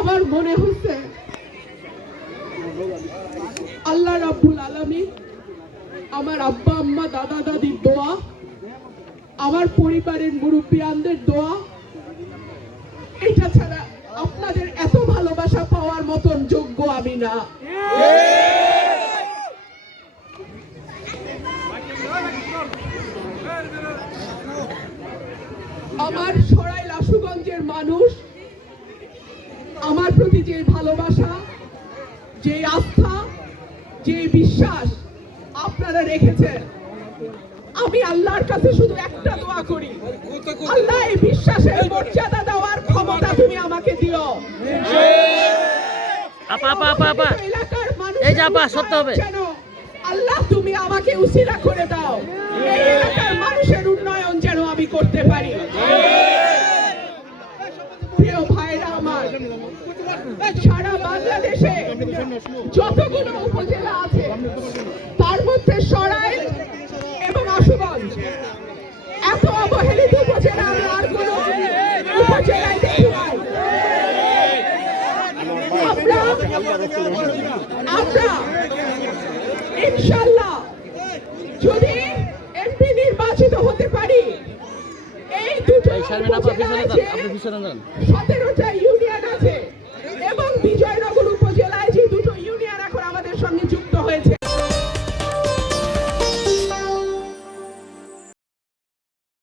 আমার মনে হচ্ছে আল্লাহ রাব্বুল আলামিন, আমার আব্বা আম্মা দাদা দাদির দোয়া, আমার পরিবারের মুরব্বিয়ানদের দোয়া, এটা ছাড়া আপনাদের এত ভালোবাসা পাওয়ার মতন যোগ্য আমি না। আমার সরাইল আশুগঞ্জের মানুষ আমার প্রতি যে ভালোবাসা, যে আস্থা, যে বিশ্বাস আপনারা রেখেছেন, আমি আল্লাহর কাছে শুধু একটা দোয়া করি, আল্লাহ এই বিশ্বাসের মর্যাদা দেওয়ার ক্ষমতা তুমি আমাকে দিও। এলাকার মানুষ যেন আল্লাহ তুমি আমাকে উসিলা করে দাও, এই এলাকার মানুষের উন্নয়ন যেন আমি করতে পারি। প্রিয় ভাইরা আমার, সারা বাংলাদেশে যতগুলো উপজেলা আছে তার মধ্যে সরাইল এবং আশুগঞ্জ এত অবহেলিত উপজেলা আমি আর কোন উপজেলায় দেখি নাই। আমরা ইনশাআল্লাহ যদি এমপি নির্বাচিত হতে পারি, এই দুটো 17টা ইউনিয়ন আছে এবং বিজয়